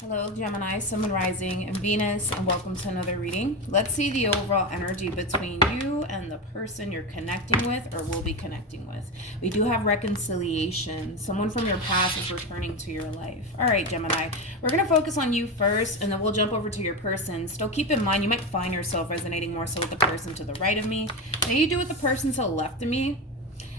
Hello, Gemini, Sun, Moon, Rising, and Venus, and welcome to another reading. Let's see the overall energy between you and the person you're connecting with or will be connecting with. We do have reconciliation. Someone from your past is returning to your life. All right, Gemini, we're going to focus on you first, and then we'll jump over to your person. Still keep in mind, you might find yourself resonating more so with the person to the right of me than you do with the person to the left of me.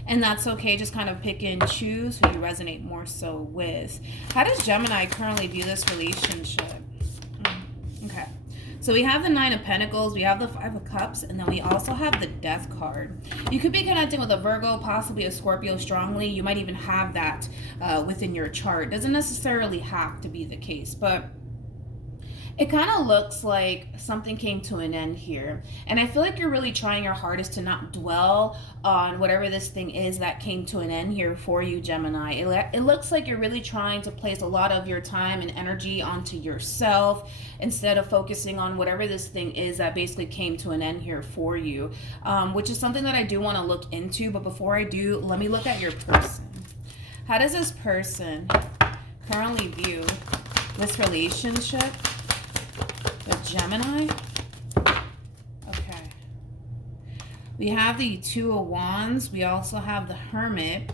And that's okay. Just kind of pick and choose who you resonate more so with. How does Gemini currently view this relationship? Okay. So we have the Nine of Pentacles, we have the Five of Cups, and then we also have the Death card. You could be connecting with a Virgo, possibly a Scorpio strongly. You might even have that within your chart. Doesn't necessarily have to be the case, but it kind of looks like something came to an end here. And I feel like you're really trying your hardest to not dwell on whatever this thing is that came to an end here for you, Gemini. It looks like you're really trying to place a lot of your time and energy onto yourself instead of focusing on whatever this thing is that basically came to an end here for you, which is something that I do want to look into. But before I do, let me look at your person. How does this person currently view this relationship? The Gemini. Okay. We have the Two of Wands. We also have the Hermit.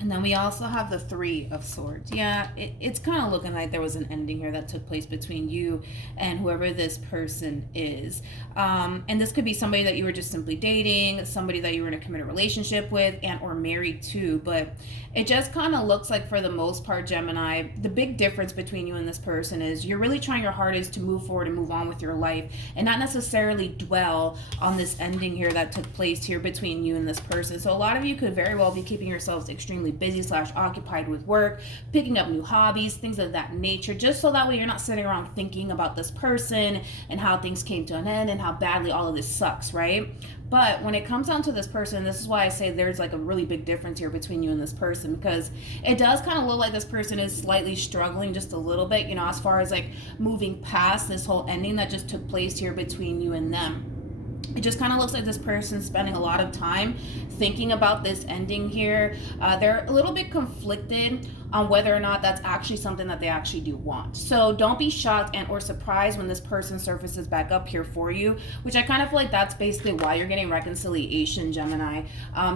And then we also have the Three of Swords. Yeah, it's kind of looking like there was an ending here that took place between you and whoever this person is. And this could be somebody that you were just simply dating, somebody that you were in a committed relationship with, and or married to. But it just kind of looks like, for the most part, Gemini, the big difference between you and this person is you're really trying your hardest to move forward and move on with your life and not necessarily dwell on this ending here that took place here between you and this person. So a lot of you could very well be keeping yourselves extremely busy / occupied with work, picking up new hobbies, things of that nature, just so that way you're not sitting around thinking about this person and how things came to an end and how badly all of this sucks, right? But when it comes down to this person, this is why I say there's like a really big difference here between you and this person, because it does kind of look like this person is slightly struggling just a little bit, you know, as far as like moving past this whole ending that just took place here between you and them. It just kind of looks like this person's spending a lot of time thinking about this ending here. They're a little bit conflicted on whether or not that's actually something that they actually do want. So don't be shocked and or surprised when this person surfaces back up here for you, which I kind of feel like that's basically why you're getting reconciliation, Gemini,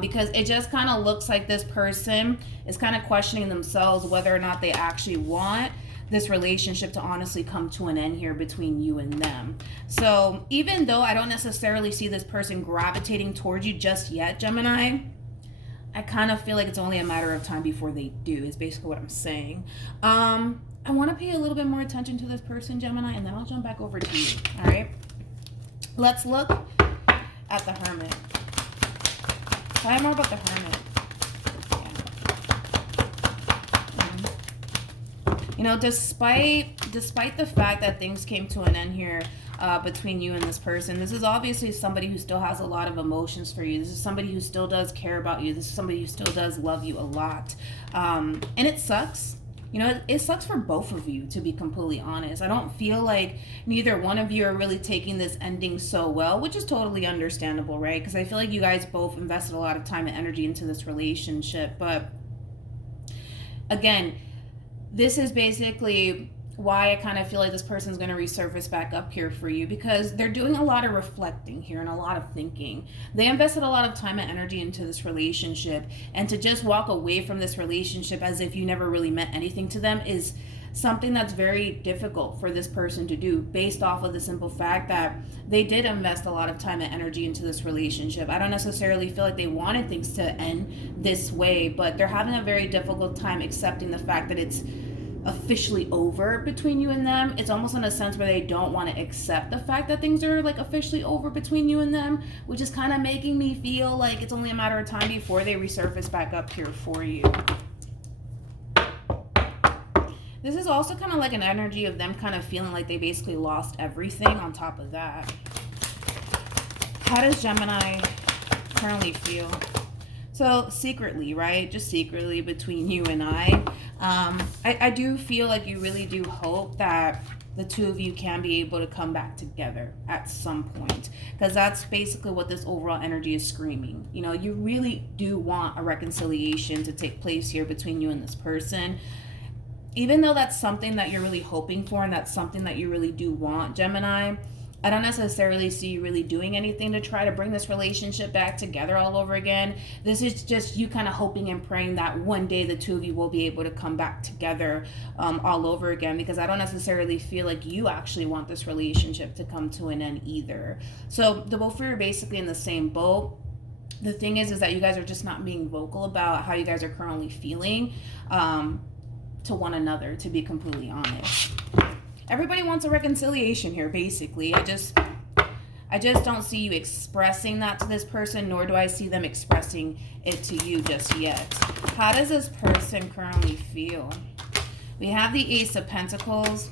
because it just kind of looks like this person is kind of questioning themselves whether or not they actually want this relationship to honestly come to an end here between you and them. So even though I don't necessarily see this person gravitating towards you just yet, Gemini, I kind of feel like it's only a matter of time before they do, is basically what I'm saying. I want to pay a little bit more attention to this person, Gemini, and then I'll jump back over to you. All right, let's look at the Hermit. Tell me more about the Hermit. You know, despite the fact that things came to an end here between you and this person, this is obviously somebody who still has a lot of emotions for you. This is somebody who still does care about you. This is somebody who still does love you a lot. And it sucks. You know, it sucks for both of you, to be completely honest. I don't feel like neither one of you are really taking this ending so well, which is totally understandable, right? Because I feel like you guys both invested a lot of time and energy into this relationship. But again, this is basically why I kind of feel like this person's going to resurface back up here for you, because they're doing a lot of reflecting here and a lot of thinking. They invested a lot of time and energy into this relationship, and to just walk away from this relationship as if you never really meant anything to them is something that's very difficult for this person to do, based off of the simple fact that they did invest a lot of time and energy into this relationship. I don't necessarily feel like they wanted things to end this way, but they're having a very difficult time accepting the fact that it's officially over between you and them. It's almost in a sense where they don't want to accept the fact that things are like officially over between you and them, which is kind of making me feel like it's only a matter of time before they resurface back up here for you. This is also kind of like an energy of them kind of feeling like they basically lost everything on top of that. How does Gemini currently feel? So secretly, right? Just secretly between you and I do feel like you really do hope that the two of you can be able to come back together at some point, because that's basically what this overall energy is screaming. You know, you really do want a reconciliation to take place here between you and this person. even though that's something that you're really hoping for and that's something that you really do want, Gemini, I don't necessarily see you really doing anything to try to bring this relationship back together all over again. This is just you kind of hoping and praying that one day the two of you will be able to come back together all over again, because I don't necessarily feel like you actually want this relationship to come to an end either. So the both of you are basically in the same boat. The thing is that you guys are just not being vocal about how you guys are currently feeling to one another, to be completely honest. Everybody wants a reconciliation here, basically. I just don't see you expressing that to this person, nor do I see them expressing it to you just yet. How does this person currently feel? We have the Ace of Pentacles,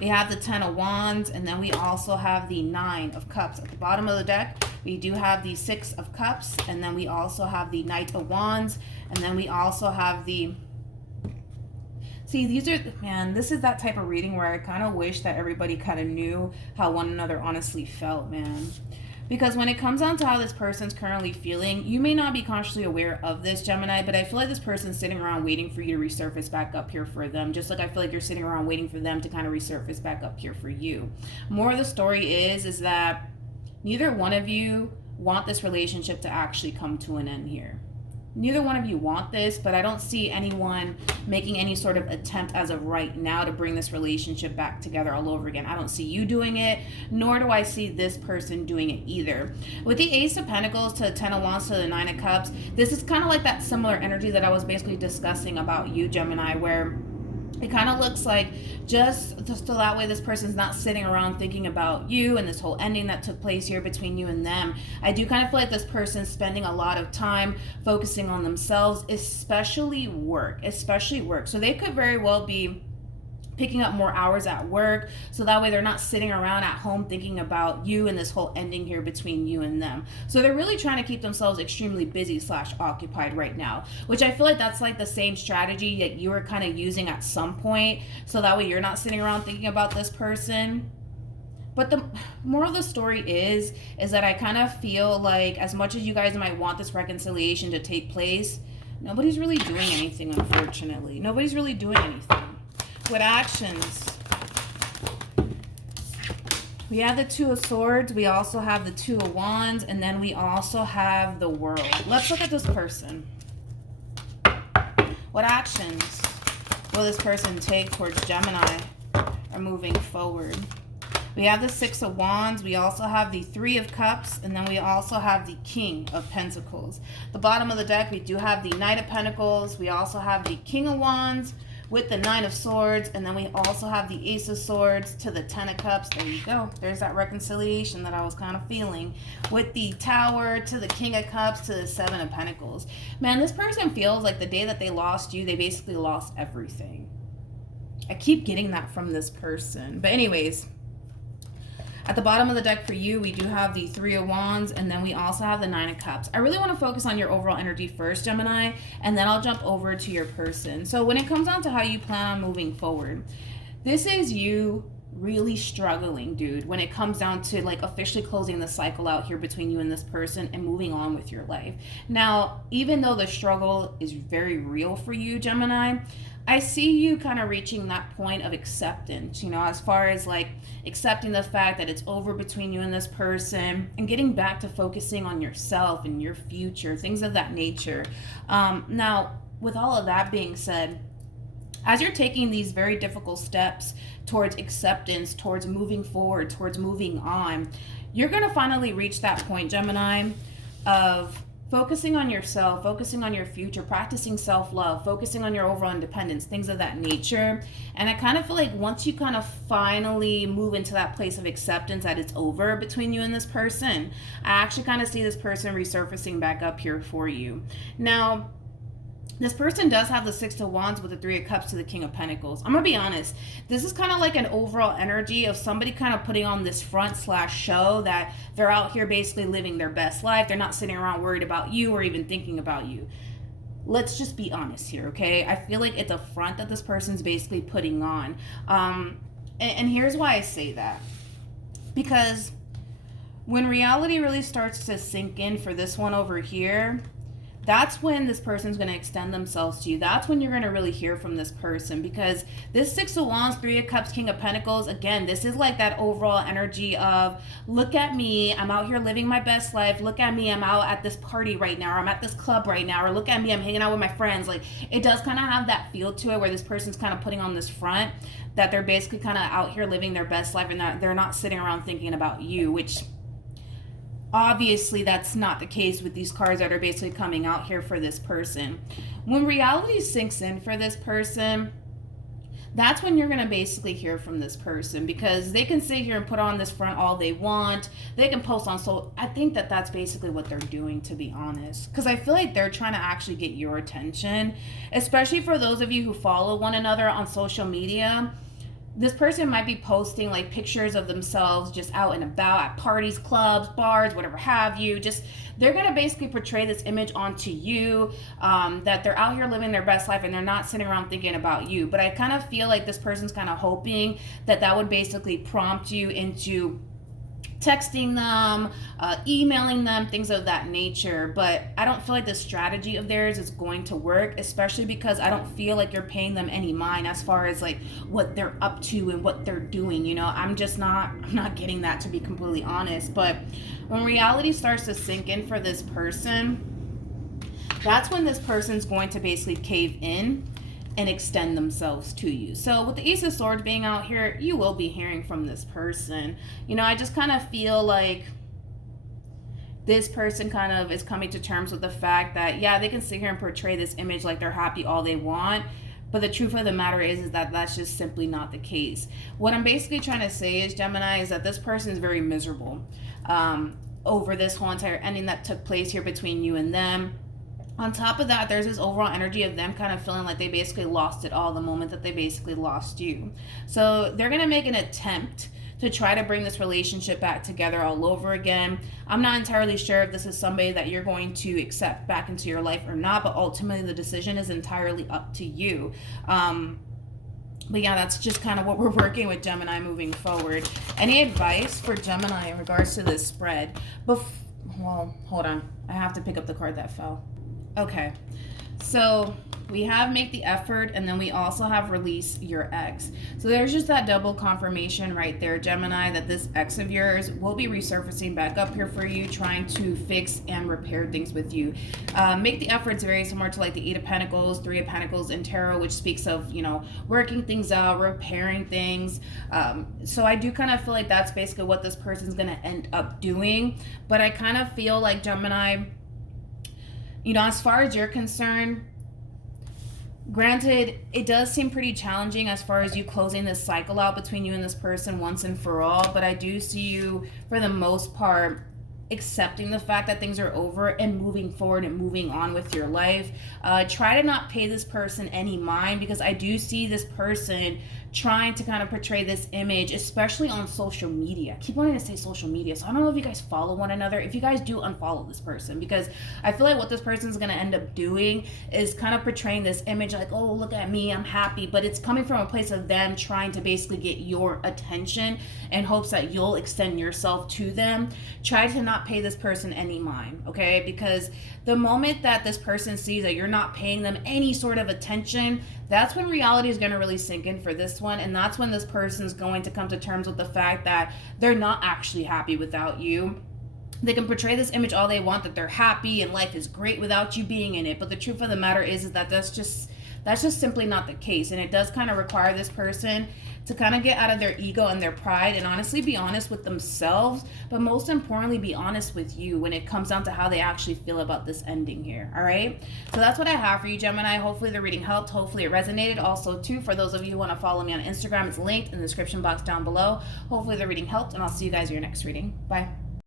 we have the Ten of Wands, and then we also have the Nine of Cups. At the bottom of the deck, we do have the Six of Cups, and then we also have the Knight of Wands, and then we also have the... See, these are, man, this is that type of reading where I kind of wish that everybody kind of knew how one another honestly felt, man. Because when it comes down to how this person's currently feeling, you may not be consciously aware of this, Gemini, but I feel like this person's sitting around waiting for you to resurface back up here for them, just like I feel like you're sitting around waiting for them to kind of resurface back up here for you. More of the story is that neither one of you want this relationship to actually come to an end here. Neither one of you want this, but I don't see anyone making any sort of attempt as of right now to bring this relationship back together all over again. I don't see you doing it, nor do I see this person doing it either. With the Ace of Pentacles to the Ten of Wands to the Nine of Cups, this is kind of like that similar energy that I was basically discussing about you, Gemini, where it kind of looks like just so that way this person's not sitting around thinking about you and this whole ending that took place here between you and them. I do kind of feel like this person's spending a lot of time focusing on themselves, especially work. So they could very well be picking up more hours at work, so that way they're not sitting around at home thinking about you and this whole ending here between you and them. So they're really trying to keep themselves extremely busy / occupied right now, which I feel like that's like the same strategy that you were kind of using at some point, so that way you're not sitting around thinking about this person. But the moral of the story is that I kind of feel like as much as you guys might want this reconciliation to take place, nobody's really doing anything, unfortunately. Nobody's really doing anything. With actions, we have the Two of Swords, we also have the Two of Wands, and then we also have the World. Let's look at this person. What actions will this person take towards Gemini or moving forward? We have the Six of Wands, we also have the Three of Cups, and then we also have the King of Pentacles. The bottom of the deck, we do have the Knight of Pentacles, we also have the King of Wands with the Nine of Swords, and then we also have the Ace of Swords to the Ten of Cups. There you go. There's that reconciliation that I was kind of feeling. With the Tower to the King of Cups to the Seven of Pentacles. Man, this person feels like the day that they lost you, they basically lost everything. I keep getting that from this person. But anyways, at the bottom of the deck for you, we do have the Three of Wands, and then we also have the Nine of Cups. I really want to focus on your overall energy first, Gemini, and then I'll jump over to your person. So when it comes down to how you plan on moving forward, this is you really struggling, dude, when it comes down to like officially closing the cycle out here between you and this person and moving on with your life. Now, even though the struggle is very real for you, Gemini, I see you kind of reaching that point of acceptance, you know, as far as like accepting the fact that it's over between you and this person and getting back to focusing on yourself and your future, things of that nature. Now, with all of that being said, as you're taking these very difficult steps towards acceptance, towards moving forward, towards moving on, you're going to finally reach that point, Gemini, of focusing on yourself, focusing on your future, practicing self-love, focusing on your overall independence, things of that nature. And I kind of feel like once you kind of finally move into that place of acceptance that it's over between you and this person, I actually kind of see this person resurfacing back up here for you. Now, this person does have the Six of Wands with the Three of Cups to the King of Pentacles. I'm going to be honest. This is kind of like an overall energy of somebody kind of putting on this front/show that they're out here basically living their best life. They're not sitting around worried about you or even thinking about you. Let's just be honest here, okay? I feel like it's a front that this person's basically putting on. And here's why I say that. Because when reality really starts to sink in for this one over here, that's when this person's going to extend themselves to you. That's when you're going to really hear from this person, because this Six of Wands, Three of Cups, King of Pentacles, again, this is like that overall energy of, look at me, I'm out here living my best life. Look at me, I'm out at this party right now, or I'm at this club right now, or look at me, I'm hanging out with my friends. Like, it does kind of have that feel to it where this person's kind of putting on this front that they're basically kind of out here living their best life, and that they're not sitting around thinking about you, which obviously that's not the case with these cards that are basically coming out here for this person. When reality sinks in for this person, that's when you're going to basically hear from this person, because they can sit here and put on this front all they want. They can post on, so I think that that's basically what they're doing, to be honest, because I feel like they're trying to actually get your attention, especially for those of you who follow one another on social media. This person might be posting like pictures of themselves just out and about at parties, clubs, bars, whatever have you. Just, they're going to basically portray this image onto you, that they're out here living their best life and they're not sitting around thinking about you. But I kind of feel like this person's kind of hoping that that would basically prompt you into texting them, emailing them, things of that nature. But I don't feel like the strategy of theirs is going to work, especially because I don't feel like you're paying them any mind as far as like what they're up to and what they're doing. You know, I'm not getting that, to be completely honest. But when reality starts to sink in for this person, that's when this person's going to basically cave in and extend themselves to you. So with the Ace of Swords being out here, you will be hearing from this person. You know, I just kind of feel like this person kind of is coming to terms with the fact that, yeah, they can sit here and portray this image like they're happy all they want, but the truth of the matter is that that's just simply not the case. What I'm basically trying to say is, Gemini, is that this person is very miserable over this whole entire ending that took place here between you and them. On top of that, there's this overall energy of them kind of feeling like they basically lost it all the moment that they basically lost you. So they're going to make an attempt to try to bring this relationship back together all over again. I'm not entirely sure if this is somebody that you're going to accept back into your life or not, but ultimately the decision is entirely up to you. But yeah, that's just kind of what we're working with, Gemini, moving forward. Any advice for Gemini in regards to this spread? Well, hold on. I have to pick up the card that fell. Okay, so we have make the effort, and then we also have release your ex. So there's just that double confirmation right there, Gemini, that this ex of yours will be resurfacing back up here for you, trying to fix and repair things with you. Make the effort is very similar to like the Eight of Pentacles, Three of Pentacles in Tarot, which speaks of, you know, working things out, repairing things. So I do kind of feel like that's basically what this person's going to end up doing. But I kind of feel like, Gemini, you know, as far as you're concerned, granted, it does seem pretty challenging as far as you closing this cycle out between you and this person once and for all, but I do see you, for the most part, accepting the fact that things are over and moving forward and moving on with your life. Try to not pay this person any mind, because I do see this person trying to kind of portray this image, especially on social media. I keep wanting to say social media, so I don't know if you guys follow one another. If you guys do, unfollow this person, because I feel like what this person's going to end up doing is kind of portraying this image like, oh, look at me, I'm happy, but it's coming from a place of them trying to basically get your attention in hopes that you'll extend yourself to them. Try to not pay this person any mind, okay? Because the moment that this person sees that you're not paying them any sort of attention, that's when reality is going to really sink in for this one. And that's when this person's going to come to terms with the fact that they're not actually happy without you. They can portray this image all they want, that they're happy and life is great without you being in it. But the truth of the matter is that that's just simply not the case. And it does kind of require this person to kind of get out of their ego and their pride and honestly be honest with themselves, but most importantly, be honest with you when it comes down to how they actually feel about this ending here. All right. So that's what I have for you, Gemini. Hopefully the reading helped. Hopefully it resonated. Also, too, for those of you who want to follow me on Instagram, it's linked in the description box down below. Hopefully the reading helped, and I'll see you guys in your next reading. Bye.